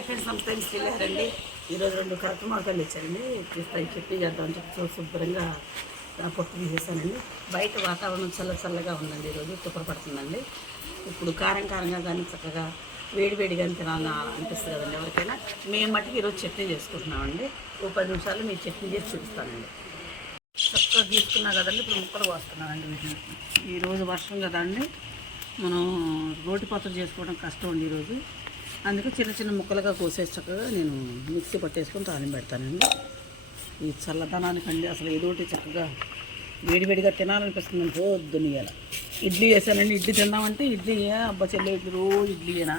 Hi friends, నమస్తే. శ్రీలహరండి. ఈరోజు 2 correct మార్కాలు ఇచ్చారండి. చట్నీ చేద్దామని చెప్పి శుభ్రంగా పొట్టు తీసేసానండి. బయట వాతావరణం చల్లగా ఉందండి. ఈరోజు తుప్పర పడుతుందండి. ఇప్పుడు కారంగా కానీ చక్కగా వేడి కానీ తినాలని అనిపిస్తుంది కదండి ఎవరికైనా. మేము మట్టుకు ఈరోజు చట్నీ చేసుకుంటున్నామండి. 10 నిమిషాలు మీ చట్నీ చేసి చూపిస్తానండి. చక్కగా తీసుకున్నా కదండి. ఇప్పుడు ముక్కలు కోస్తున్నానండి వీటిని. ఈరోజు వర్షం కదండి, మనం రోటి పచ్చడి చేసుకోవడం కష్టం అండి ఈరోజు. అందుకే చిన్న ముక్కలుగా కోసేసి చక్కగా నేను మిక్సీ పట్టేసుకొని తాలింపు పెడతానండి. ఈ చల్లదనానికండి అసలు ఏదోటి చక్కగా వేడిగా తినాలనిపిస్తుంది. పొద్దున్న ఇవాళ ఇడ్లీ వేసానండి. ఇడ్లీ తిందామంటే ఇడ్లీ అబ్బా చెల్లె ఇడ్లీ రోజు ఇడ్లీయేనా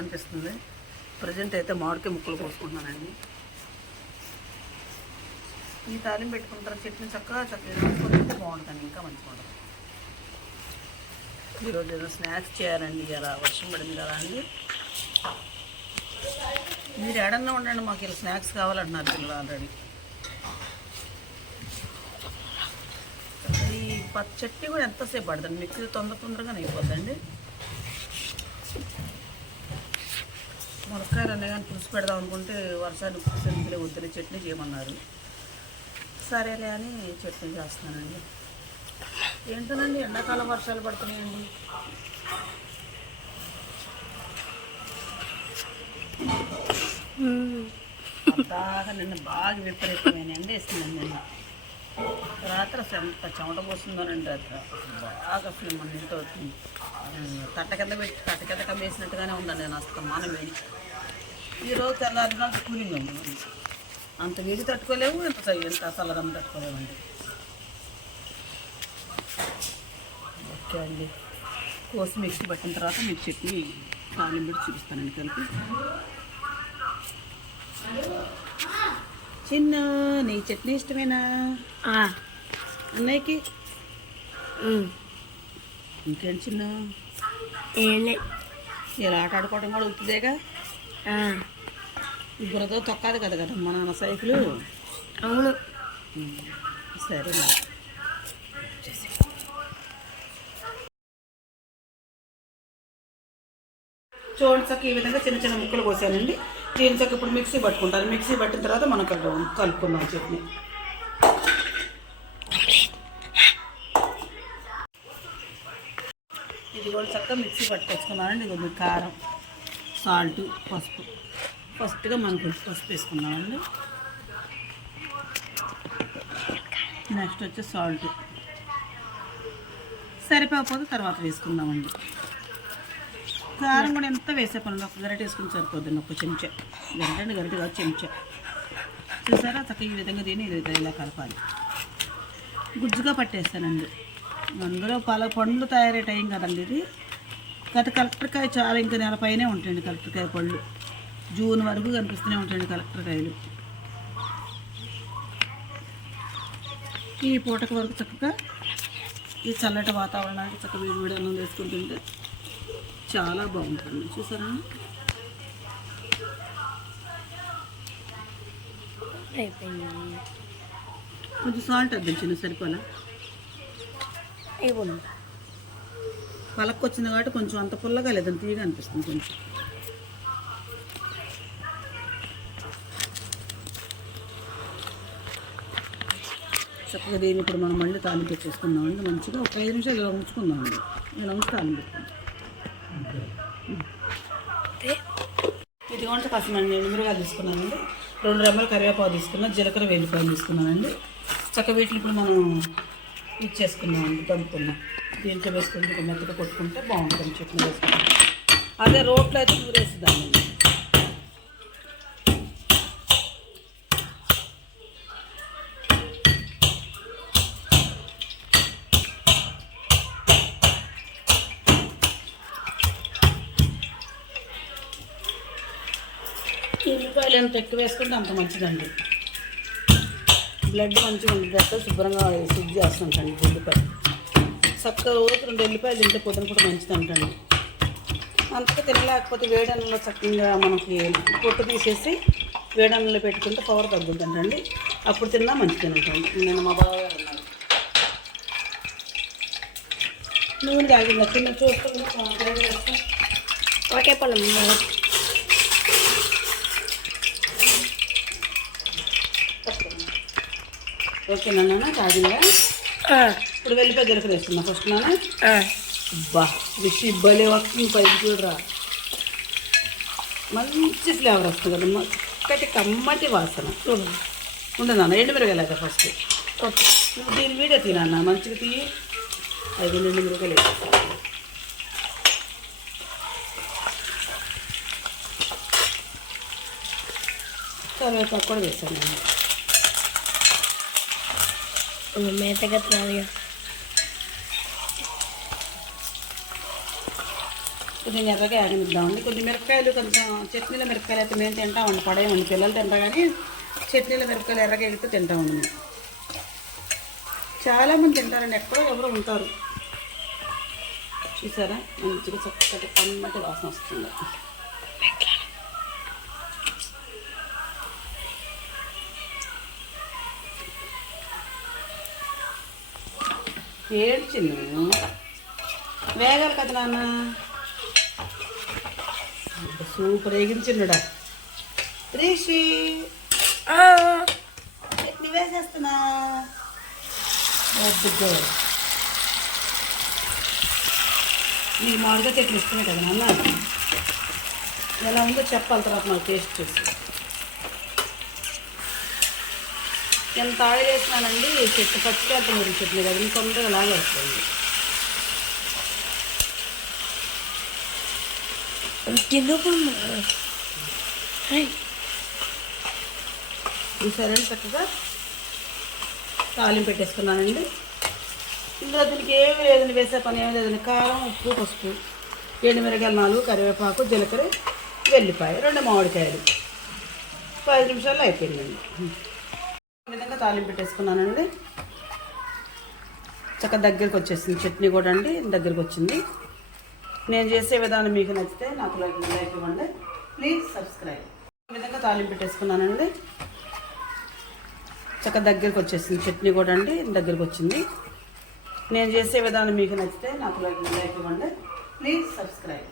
అనిపిస్తుంది. ప్రజెంట్ అయితే మామిడికాయ ముక్కలు కోసుకుంటున్నానండి. ఈ తాలింపు పెట్టుకుంటారు చట్నీ చక్కగా వేసుకుంటే బాగుంటుంది, ఇంకా మంచిగా ఉంటుంది. ఈరోజు ఏదో స్నాక్స్ చేయాలండి. ఇలా వర్షం పడింది కదా అండి. మీరు ఎడన్నా ఉండండి, మాకు ఇలా స్నాక్స్ కావాలంటున్నారు పిల్లలు ఆల్రెడీ. ఈ చట్నీ కూడా ఎంతసేపు పడుతుంది, మిక్సీ తొందరగా అయిపోద్దండి. మునక్కాయలు అన్నీ కానీ పులుసు పెడదాం అనుకుంటే వర్షాలు పులుసు వద్దులే చట్నీ చేయమన్నారు. సరేలే అని చట్నీ చేస్తున్నానండి. ఏంటోనండి ఎండాకాలం వర్షాలు పడుతున్నాయండి. బాగా నిన్న బాగా విపరీతమైన ఎండ వేస్తుందండి. నిన్న రాత్రి అసలు ఎంత చెమట పోస్తుందోనండి. రాత్రి బాగా అసలు మన ఇంట్లో తట్ట కింద కమ్మేసినట్టుగానే ఉందండి. నేను అసలు మనమే ఈరోజు తెల్లారిగా కూలింగ్ ఉంది. అంత వేడి తట్టుకోలేము, ఎంత చల్లదనం తట్టుకోలేమండి. ఓకే అండి, కోసి మిక్సీ పట్టిన తర్వాత మీకు చట్నీ తాలింపు పెట్టి చూపిస్తానండి కలిపి. చిన్న నీ చట్నీ ఇష్టమేనా అన్నయ్యకి? ఇంకేం చిన్న ఇలా ఆట ఆడుకోవడం కూడా అవుతుందేగా. బురద తొక్కాదు కదా మా నాన్న సైకిల్. అవును, సరే. చూడండి చక్క ఈ విధంగా చిన్న ముక్కలు కోసానండి. దీని చక్క ఇప్పుడు మిక్సీ పట్టుకుంటాను. మిక్సీ పట్టిన తర్వాత మనం కలుపుకుందాం చట్నీ. ఇది కూడా చక్క మిక్సీ పట్టుకొచ్చుకున్నానండి. ఇది కారం, సాల్ట్, పసుపు. ఫస్ట్గా మనం కొంచెం పసుపు వేసుకున్నామండి. నెక్స్ట్ వచ్చి సాల్ట్ సరిపోకపోతే తర్వాత వేసుకుందామండి. కారం కూడా ఎంత వేసే పనులు ఒక గరిటె వేసుకుని సరిపోద్దండి. ఒక చెంచా, గరిటె కాదు చెంచా. చూసారా చక్కగా ఈ విధంగా దీన్ని ఇలా కలపాలి. గుజ్జుగా పట్టేస్తానండి. అందులో పండ్లు తయారయ్యే టైం కదండి ఇది. గత కలెక్టర్కాయ చాలా ఇంకా నెల పైనే ఉంటాయండి. కలెక్టర్కాయ పళ్ళు జూన్ వరకు కనిపిస్తూనే ఉంటాయండి కలెక్టర్కాయలు. ఈ పూటక వరకు చక్కగా ఈ చల్లటి వాతావరణానికి చక్కగా వేడి అన్నం వేసుకుంటుంటే చాలా బాగుంటుంది. చూసారా కొంచెం సాల్ట్ వద్దాం చిన్న సరిపోలా. పలక్కు వచ్చింది కాబట్టి కొంచెం అంత పుల్లగా లేదని తీయగా అనిపిస్తుంది. కొంచెం చక్కగా దీన్ని ఇప్పుడు మనం మళ్ళీ తాలింపు పెట్టేసుకుందామండి. మంచిగా ఒక 5 నిమిషాలు ఇలా ఉంచుకుందామండి. ఇలా ఉంచి తాలింపు పెట్టుకుందాం. ఇది వంట కాస్త నేను మిరగాయలు తీసుకున్నానండి. 2 రెమ్మలు కరివేపాకు తీసుకున్నా, జీలకర్ర వెల్లిపాయలు తీసుకున్నానండి. చక్క వీటిని ఇప్పుడు మనం ఇచ్చేసుకున్నామండి. దంపుకున్నాం. దీంట్లో వేసుకుంటే మెత్తగా కొట్టుకుంటే బాగుంటుంది చట్నీ వేసుకుంటాం. అదే రోట్లో అయితే ఊరేసిద్దామండి. ఉల్లిపాయలు ఎంత ఎక్కువ వేసుకుంటే అంత మంచిదండి. బ్లడ్ మంచిగా ఉండేటట్టు శుభ్రంగా శుద్ధి చేస్తుంటండి. ఉల్లిపాయ చక్కగా రోజు 2 ఉల్లిపాయలు తింటే పొద్దున కూడా మంచిది అంటండి. అంతగా తినలేకపోతే వేడన్నంలో చక్కగా మనకి పొట్టు తీసేసి వేడన్నంలో పెట్టుకుంటే పవర్ తగ్గుతుందండి. అప్పుడు తిన్నా మంచిది ఉంటుంది. నేను మా బావగారు అన్నాను. నూనె తాగింది తిన్న చూసుకుంటే ఓకే పళ్ళం ఓకేనా కాగిందా? ఇప్పుడు వెళ్ళిపోయి జీలకర్ర వేస్తున్నా ఫస్ట్ నాన్న. అబ్బా రుచి భలే వస్తుంది, పైకి చూడరా. మంచి ఫ్లేవర్ వస్తుంది కదా, ఒక్కటి కమ్మటి వాసన. ఉండదు నాన్న, ఎండుమిరగాయలు ఫస్ట్. నువ్వు దీని వీడియో తినన్నా, మంచిగా తీయి. 5 ఎండుమిరగాయలు వేసేస్తాను. కరివేపాకు కూడా వేసాను నేను. మేతగా తినాలిగా. కొంచెం ఎర్రగా ఆగనిద్దామండి. కొంచెం మిరపకాయలు, కొంచెం చట్నీలో మిరపకాయలు అయితే మేము తింటామండి, పడేయమండి. పిల్లలు తింటా కానీ చట్నీలో మిరపకాయలు ఎర్రగా ఎగితే తింటామండి మేము. చాలామంది తింటారండి, ఎక్కడో ఎవరో ఉంటారు. చూసారా మంచిగా చక్కటి కమ్మటి వాసన వస్తుంది. ఏడ్చింది వేగాలి కదా నాన్న. సూపర్ వేగించిండా రిషి. చట్నీ వేసేస్తున్నా. నీకు మామిడిగా చట్నీ ఇష్టమే కదా నాన్న. ఎలా ఉందో చెప్పాలి తర్వాత నాకు టేస్ట్ చూసి. ఎంత ఆయిల్ వేసినానండి, చెట్టు పచ్చికాయలతో మీరు చట్నీ కదా, ఇంక తొందరగా లాగేస్తుంది. ఈసారి చక్కగా తాలింపు పెట్టేసుకున్నానండి. ఇందులో దీనికి ఏమి లేదండి, వేసే పని ఏమి లేదండి. కారం, ఉప్పు, పసుపు, ఎండుమిరగాయలు 4, కరివేపాకు, జీలకర్ర, వెల్లిపాయ, 2 మామిడికాయలు. 5 నిమిషాల్లో అయిపోయిందండి. ఈ విధంగా తాలింపు పెట్టేసుకున్నానండి. చక్కగా దగ్గరికి వచ్చేసింది చట్నీ కూడా అండి, దగ్గరికి వచ్చింది. నేను చేసే విధానం మీకు నచ్చితే నాకు లైక్ ఇవ్వండి, ప్లీజ్ సబ్స్క్రైబ్. ఈ విధంగా తాలింపు పెట్టేసుకున్నానండి. చక్కగా దగ్గరికి వచ్చేసింది చట్నీ కూడా అండి, దగ్గరికి వచ్చింది. నేను చేసే విధానం మీకు నచ్చితే నాకు లైక్ ఇవ్వండి, ప్లీజ్ సబ్స్క్రైబ్.